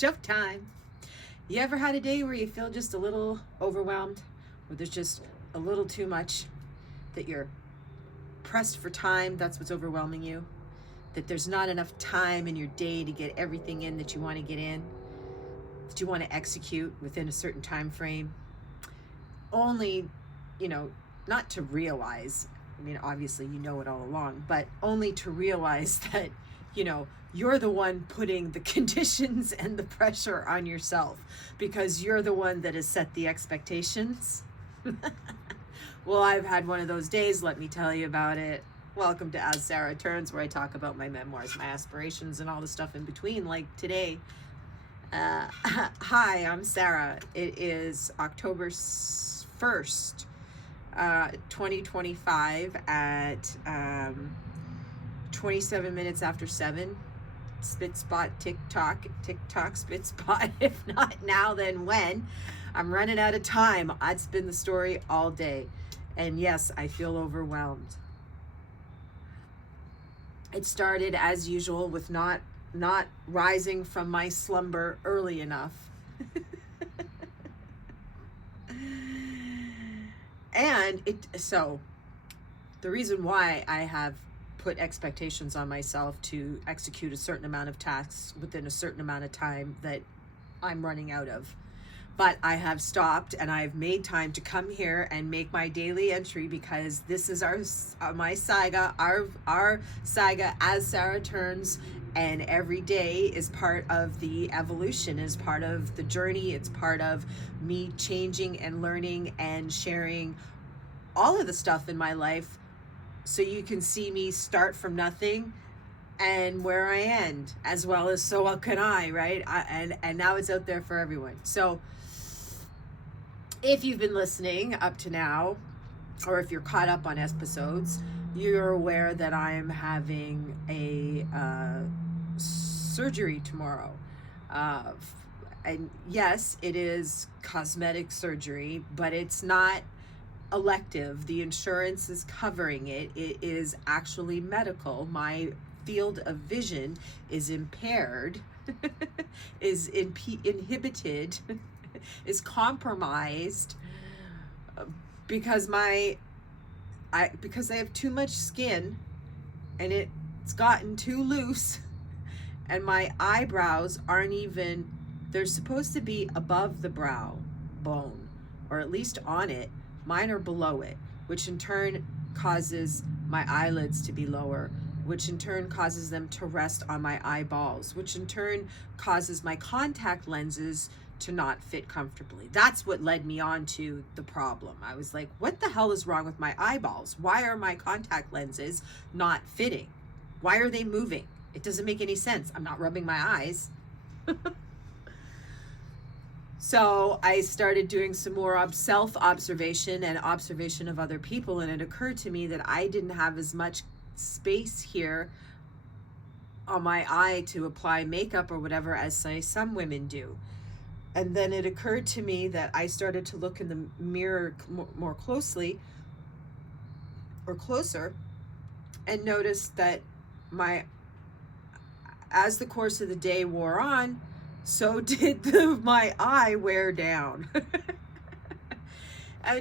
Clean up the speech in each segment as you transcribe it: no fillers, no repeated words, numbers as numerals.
Showtime. You ever had a day where you feel just a little overwhelmed, where there's just a little too much, that you're pressed for time, that's what's overwhelming you? That there's not enough time in your day to get everything in that you want to get in, that you want to execute within a certain time frame? Only, not to realize, I mean, obviously you know it all along, but only to realize that, you're the one putting the conditions and the pressure on yourself, because you're the one that has set the expectations. Well, I've had one of those days, let me tell you about it. Welcome to As Sarah Turns, where I talk about my memoirs, my aspirations, and all the stuff in between, like today. Hi, I'm Sarah. It is October 1st, 2025 at 27 minutes after 7. Spit spot, TikTok, spit spot. If not now, then when? I'm running out of time. That's been the story all day. And yes, I feel overwhelmed. It started as usual with not rising from my slumber early enough. And so the reason why I have put expectations on myself to execute a certain amount of tasks within a certain amount of time that I'm running out of. But I have stopped and I've made time to come here and make my daily entry, because this is my saga, our saga As Sarah Turns, and every day is part of the evolution, is part of the journey. It's part of me changing and learning and sharing all of the stuff in my life, so you can see me start from nothing and where I end, as well as so can I, right? And now it's out there for everyone. So if you've been listening up to now, or if you're caught up on episodes, you're aware that I'm having a surgery tomorrow. And yes, it is cosmetic surgery, but it's not elective. The insurance is covering it. It is actually medical. My field of vision is impaired, is inhibited, is compromised, because I have too much skin and it's gotten too loose, and my eyebrows aren't even, they're supposed to be above the brow bone, or at least on it. Mine are below it, which in turn causes my eyelids to be lower, which in turn causes them to rest on my eyeballs, which in turn causes my contact lenses to not fit comfortably. That's what led me on to the problem. I was like, what the hell is wrong with my eyeballs? Why are my contact lenses not fitting? Why are they moving? It doesn't make any sense. I'm not rubbing my eyes. So I started doing some more self-observation and observation of other people, and it occurred to me that I didn't have as much space here on my eye to apply makeup or whatever as, say, some women do. And then it occurred to me that I started to look in the mirror more closely, or closer, and noticed that as the course of the day wore on, so did my eye wear down.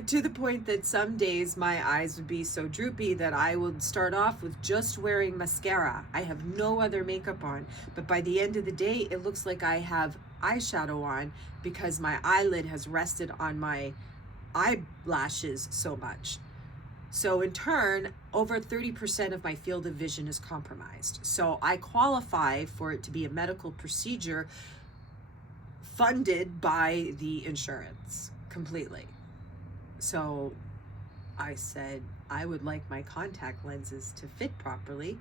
To the point that some days my eyes would be so droopy that I would start off with just wearing mascara. I have no other makeup on, but by the end of the day, it looks like I have eyeshadow on, because my eyelid has rested on my eyelashes so much. So in turn, over 30% of my field of vision is compromised. So I qualify for it to be a medical procedure funded by the insurance completely. So I said, I would like my contact lenses to fit properly.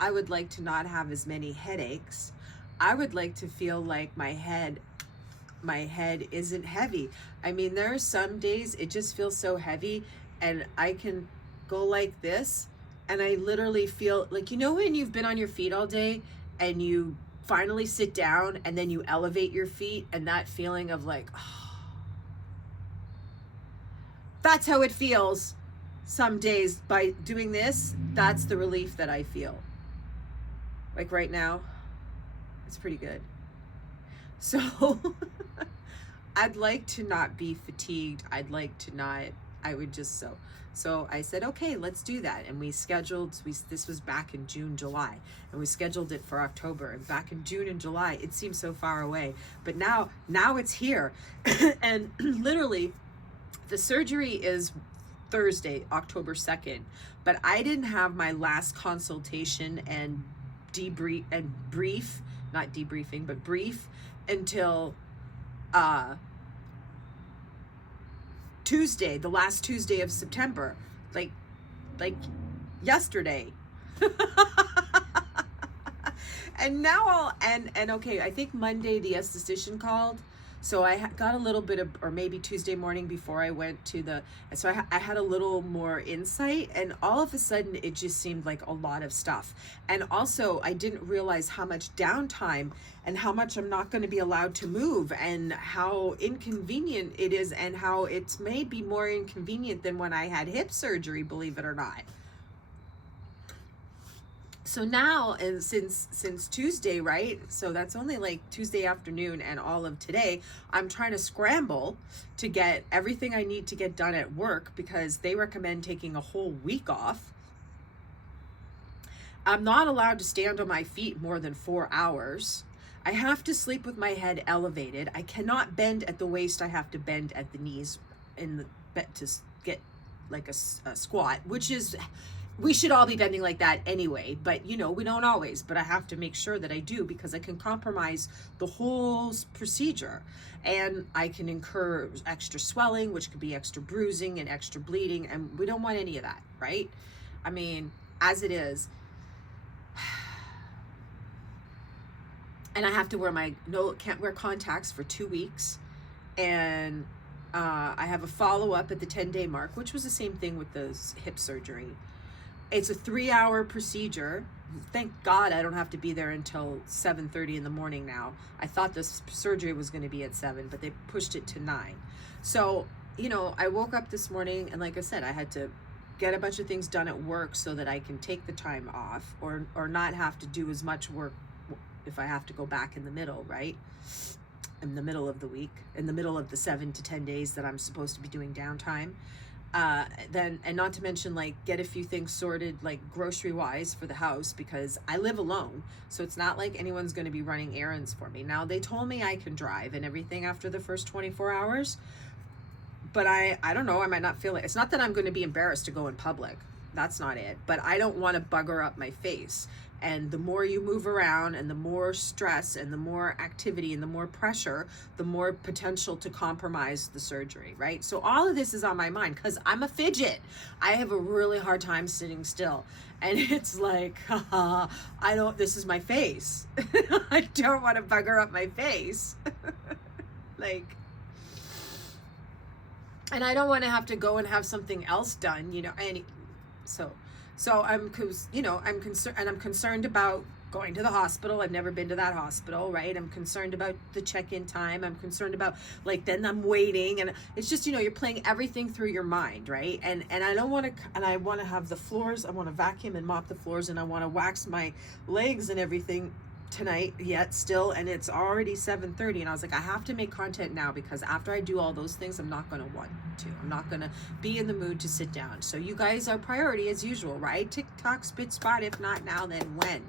I would like to not have as many headaches. I would like to feel like my head isn't heavy. I mean, there are some days it just feels so heavy, and I can go like this, and I literally feel like, when you've been on your feet all day and you finally sit down and then you elevate your feet, and that feeling of like, oh, that's how it feels some days. By doing this, that's the relief that I feel. Like right now, It's pretty good. So I'd like to not be fatigued. I'd like to not, I would just so I said, okay, let's do that. And we scheduled, this was back in June, July, and we scheduled it for October. And back in June and July, it seems so far away, but now it's here. And literally the surgery is Thursday, October 2nd, but I didn't have my last consultation and brief, not debriefing, but brief until Tuesday, the last Tuesday of September, like yesterday. And now and okay, I think Monday the esthetician called, so I got a little bit of, or maybe Tuesday morning before I went to the, so I had a little more insight, and all of a sudden it just seemed like a lot of stuff. And also I didn't realize how much downtime and how much I'm not going to be allowed to move, and how inconvenient it is, and how it's maybe more inconvenient than when I had hip surgery, believe it or not. So now, and since Tuesday, right? So that's only like Tuesday afternoon and all of today, I'm trying to scramble to get everything I need to get done at work, because they recommend taking a whole week off. I'm not allowed to stand on my feet more than 4 hours. I have to sleep with my head elevated. I cannot bend at the waist. I have to bend at the knees in the bed to get like a squat, which is, we should all be bending like that anyway, but you know, we don't always, but I have to make sure that I do, because I can compromise the whole procedure, and I can incur extra swelling, which could be extra bruising and extra bleeding, and we don't want any of that, right? I mean, as it is. And I have to wear can't wear contacts for 2 weeks. And I have a follow-up at the 10-day mark, which was the same thing with the hip surgery. It's a 3-hour procedure. Thank God I don't have to be there until 7:30 in the morning now. I thought this surgery was going to be at 7, but they pushed it to 9. So, you know, I woke up this morning, and like I said, I had to get a bunch of things done at work so that I can take the time off, or not have to do as much work if I have to go back in the middle, right? In the middle of the week, in the middle of the 7 to 10 days that I'm supposed to be doing downtime. Then, and not to mention, like, get a few things sorted, like grocery wise for the house, because I live alone. So it's not like anyone's going to be running errands for me. Now, they told me I can drive and everything after the first 24 hours, but I don't know. I might not feel it. It's not that I'm going to be embarrassed to go in public. That's not it. But I don't want to bugger up my face. And the more you move around, and the more stress and the more activity and the more pressure, the more potential to compromise the surgery, right? So all of this is on my mind, because I'm a fidget. I have a really hard time sitting still. And it's like, this is my face. I don't want to bugger up my face. Like, and I don't want to have to go and have something else done, you know, so I'm concerned, and I'm concerned about going to the hospital. I've never been to that hospital, right? I'm concerned about the check-in time. I'm concerned about, like, then I'm waiting, and it's just, you know, you're playing everything through your mind, right? And I don't want to, and I want to have the floors, I want to vacuum and mop the floors, and I want to wax my legs and everything tonight yet still, and it's already 7:30, and I was like, I have to make content now, because after I do all those things, I'm not going to want to. I'm not going to be in the mood to sit down. So you guys are priority as usual, right? TikTok, spit spot, if not now, then when?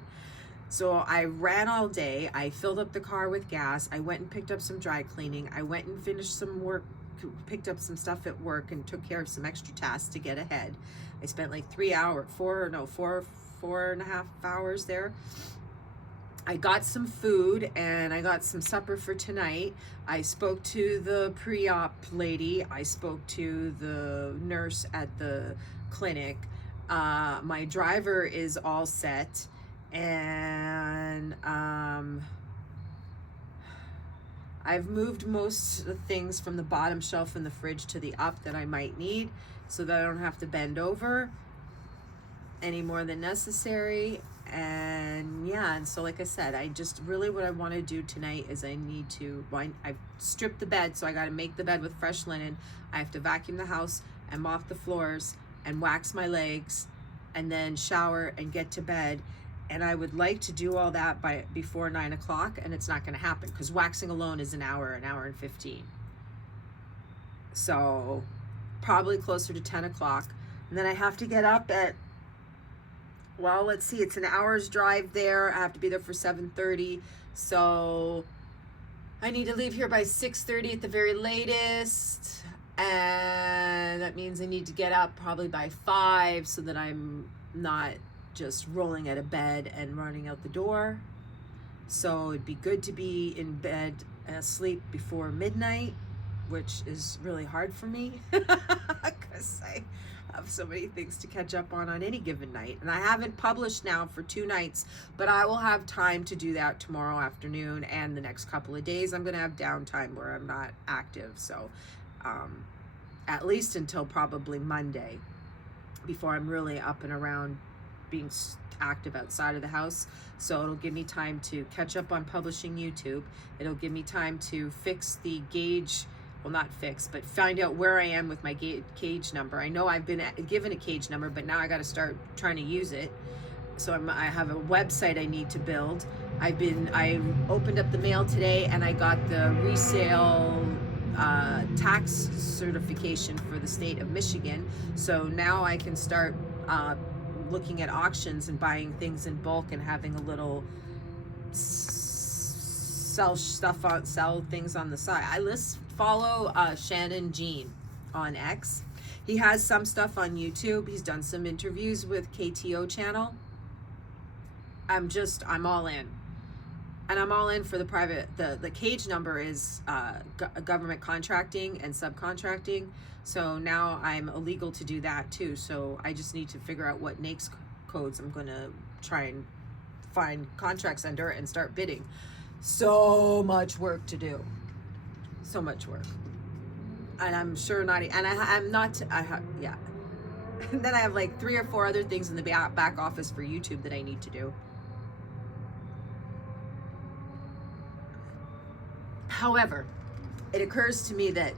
So I ran all day. I filled up the car with gas. I went and picked up some dry cleaning. I went and finished some work, picked up some stuff at work, and took care of some extra tasks to get ahead. I spent like 4.5 hours there. I got some food, and I got some supper for tonight. I spoke to the pre-op lady. I spoke to the nurse at the clinic. My driver is all set, and I've moved most of the things from the bottom shelf in the fridge to the up that I might need, so that I don't have to bend over any more than necessary. And yeah, and so like I said, I just really, what I want to do tonight is I've stripped the bed, so I got to make the bed with fresh linen. I have to vacuum the house and mop the floors and wax my legs, and then shower and get to bed. And I would like to do all that before 9 o'clock, and it's not going to happen because waxing alone is an hour and 15. So probably closer to 10 o'clock. And then I have to get up at, well, let's see, it's an hour's drive there. I have to be there for 7:30. So I need to leave here by 6:30 at the very latest. And that means I need to get up probably by 5 so that I'm not just rolling out of bed and running out the door. So it'd be good to be in bed asleep before midnight, which is really hard for me because I have so many things to catch up on any given night. And I haven't published now for 2 nights, but I will have time to do that tomorrow afternoon and the next couple of days. I'm going to have downtime where I'm not active. So at least until probably Monday before I'm really up and around being active outside of the house. So it'll give me time to catch up on publishing YouTube. It'll give me time to fix the gauge, well, not fix, but find out where I am with my cage number. I know I've been given a cage number, but now I got to start trying to use it. So I have a website I need to build. I opened up the mail today and I got the resale tax certification for the state of Michigan. So now I can start looking at auctions and buying things in bulk and having a little sell things on the side. I follow Shannon Jean on X. He has some stuff on YouTube. He's done some interviews with KTO channel. I'm all in. And I'm all in for the private, the cage number is government contracting and subcontracting. So now I'm illegal to do that too. So I just need to figure out what NAICS codes I'm going to try and find contracts under and start bidding. So much work to do. So much work. And I'm sure not, and yeah. And then I have like 3 or 4 other things in the back office for YouTube that I need to do. However, it occurs to me that,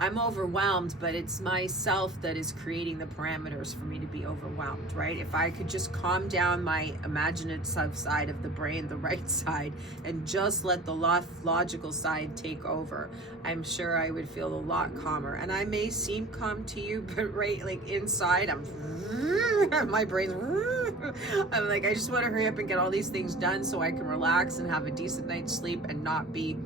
I'm overwhelmed, but it's myself that is creating the parameters for me to be overwhelmed, right? If I could just calm down my imaginative side of the brain, the right side, and just let the logical side take over, I'm sure I would feel a lot calmer. And I may seem calm to you, but right, like inside, my brain's, I'm like, I just want to hurry up and get all these things done so I can relax and have a decent night's sleep and not be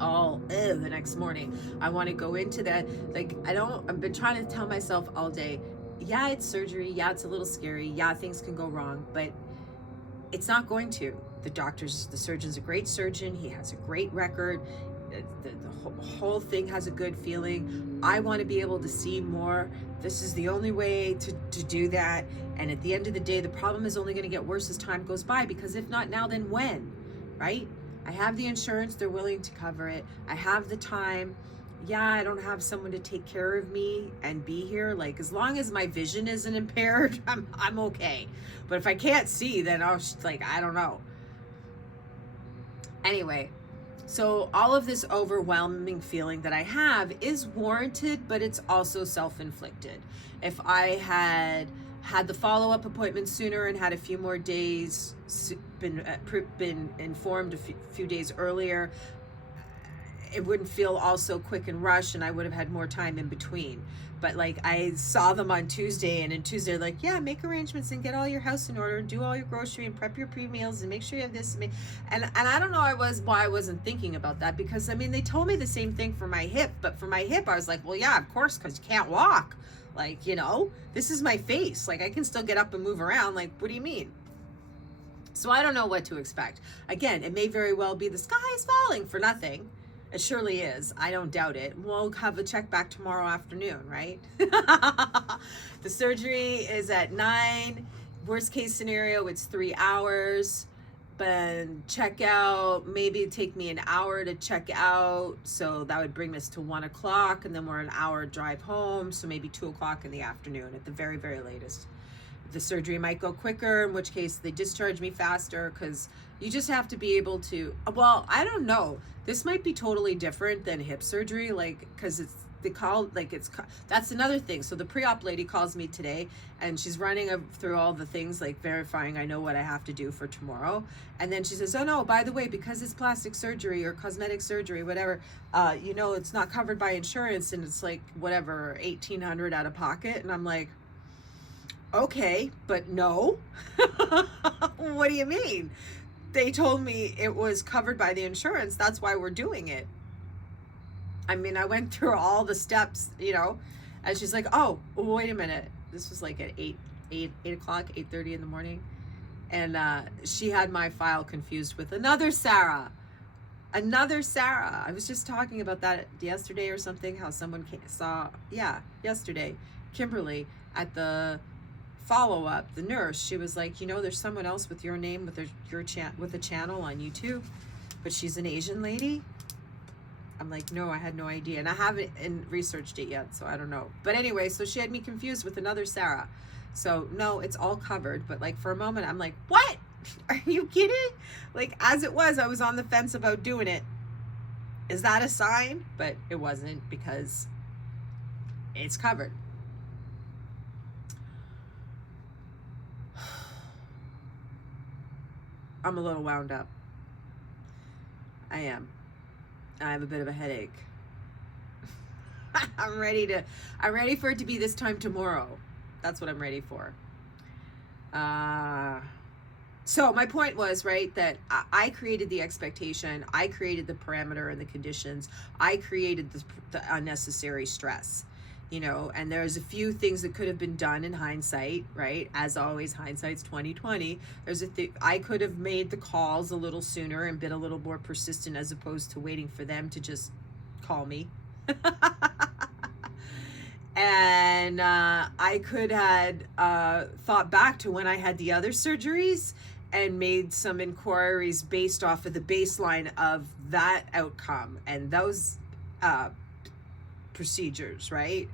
all the next morning. I want to go into that. Like, I've been trying to tell myself all day, yeah, it's surgery. Yeah, it's a little scary. Yeah, things can go wrong, but it's not going to. The surgeon's a great surgeon. He has a great record. The whole thing has a good feeling. I want to be able to see more. This is the only way to do that. And at the end of the day, the problem is only going to get worse as time goes by, because if not now, then when, right? I have the insurance, they're willing to cover it. I have the time. Yeah, I don't have someone to take care of me and be here. Like, as long as my vision isn't impaired, I'm okay. But if I can't see, then I don't know. Anyway, so all of this overwhelming feeling that I have is warranted, but it's also self-inflicted. If I had the follow-up appointment sooner and had a few more days, been informed a few days earlier, it wouldn't feel all so quick and rush, and I would have had more time in between. But like, I saw them on Tuesday, and on Tuesday, like, yeah, make arrangements and get all your house in order, and do all your grocery and prep your pre-meals and make sure you have this. And I don't know why I wasn't thinking about that, because I mean, they told me the same thing for my hip, but for my hip, I was like, well, yeah, of course, because you can't walk. Like, this is my face. Like, I can still get up and move around. Like, what do you mean? So I don't know what to expect. Again, it may very well be the sky is falling for nothing. It surely is. I don't doubt it. We'll have a check back tomorrow afternoon, right? The surgery is at 9. Worst case scenario, it's 3 hours. But check out, maybe it'd take me an hour to check out. So that would bring us to 1 o'clock, and then we're an hour drive home. So maybe 2 o'clock in the afternoon at the very, very latest. The surgery might go quicker, in which case they discharge me faster, because you just have to be able to, well, I don't know. This might be totally different than hip surgery, like, because they call, like, that's another thing. So the pre-op lady calls me today, and she's running through all the things, like verifying I know what I have to do for tomorrow. And then she says, oh no, by the way, because it's plastic surgery or cosmetic surgery, whatever, it's not covered by insurance, and it's like whatever, $1,800 out of pocket. And I'm like, okay, but no. What do you mean? They told me it was covered by the insurance. That's why we're doing it. I mean, I went through all the steps, and she's like, oh, wait a minute. This was like at 8 o'clock, 8:30 in the morning. And she had my file confused with another Sarah. I was just talking about that yesterday or something, how someone yesterday, Kimberly, at the follow-up, the nurse, she was like, there's someone else with your name with with a channel on YouTube, but she's an Asian lady. I'm like, no, I had no idea, and I haven't researched it yet, so I don't know. But anyway, so she had me confused with another Sarah. So no, it's all covered, but like for a moment I'm like, what? Are you kidding? Like, as it was, I was on the fence about doing it. Is that a sign? But it wasn't, because it's covered. I'm a little wound up. I am. I have a bit of a headache. I'm ready for it to be this time tomorrow. That's what I'm ready for. So my point was, right, that I created the expectation, I created the parameter and the conditions, I created the unnecessary stress. And there's a few things that could have been done in hindsight, right? As always, hindsight's 20/20. I could have made the calls a little sooner and been a little more persistent, as opposed to waiting for them to just call me. And I could had thought back to when I had the other surgeries and made some inquiries based off of the baseline of that outcome and those procedures, right?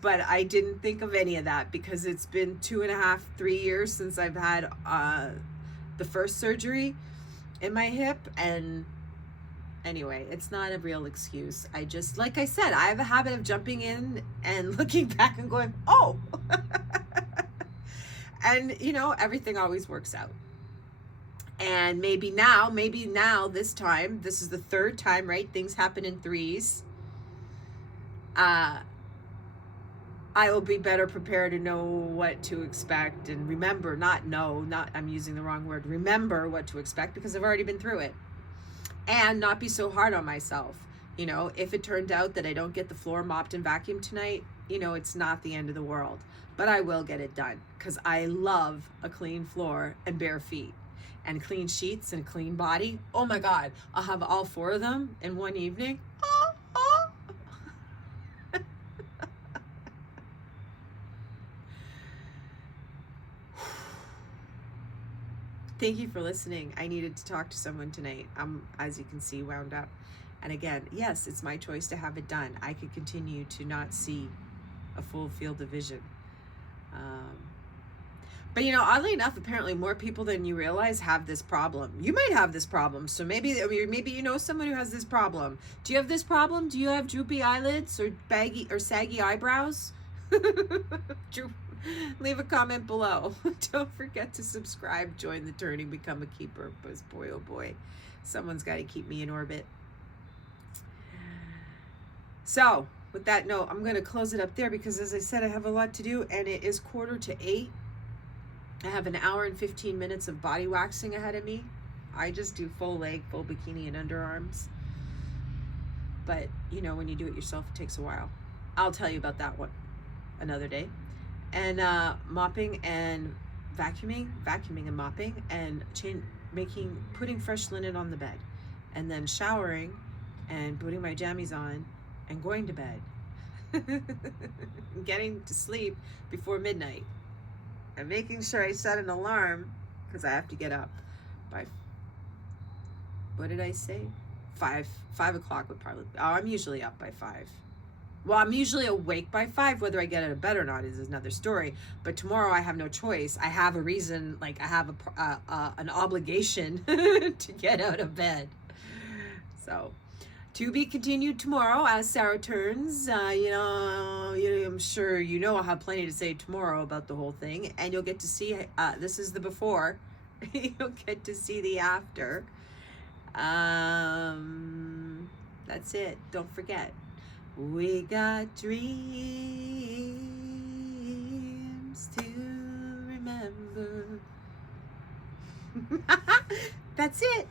But I didn't think of any of that, because it's been 2.5, 3 years since I've had the first surgery in my hip. And anyway, it's not a real excuse. I just, like I said, I have a habit of jumping in and looking back and going, oh. And everything always works out. And maybe now this time, this is the third time, right? Things happen in threes. I will be better prepared to know what to expect and remember, I'm using the wrong word, remember what to expect, because I've already been through it. And not be so hard on myself. If it turned out that I don't get the floor mopped and vacuumed tonight, it's not the end of the world. But I will get it done, because I love a clean floor and bare feet. And clean sheets and a clean body. Oh my God, I'll have all 4 of them in one evening. Thank you for listening. I needed to talk to someone tonight. I'm, as you can see, wound up. And again, yes, it's my choice to have it done. I could continue to not see a full field of vision. But oddly enough, apparently more people than you realize have this problem. You might have this problem. So maybe someone who has this problem. Do you have this problem? Do you have droopy eyelids or baggy or saggy eyebrows? Leave a comment below. Don't forget to subscribe, join the turning, become a keeper. Because boy, oh boy, someone's got to keep me in orbit. So with that note, I'm going to close it up there, because as I said, I have a lot to do, and it is 7:45. I have an hour and 15 minutes of body waxing ahead of me. I just do full leg, full bikini, and underarms. But when you do it yourself, it takes a while. I'll tell you about that one another day. And mopping and vacuuming and mopping, and putting fresh linen on the bed, and then showering and putting my jammies on and going to bed. Getting to sleep before midnight, and making sure I set an alarm, because I have to get up by, what did I say? 5 o'clock would probably, I'm usually up by 5. Well, I'm usually awake by 5. Whether I get out of bed or not is another story. But tomorrow I have no choice. I have a reason, like I have an obligation to get out of bed. So To be continued tomorrow as Sarah turns. I'm sure you know I'll have plenty to say tomorrow about the whole thing, and you'll get to see. This is the before. You'll get to see the after. That's it. Don't forget. We got dreams to remember. That's it.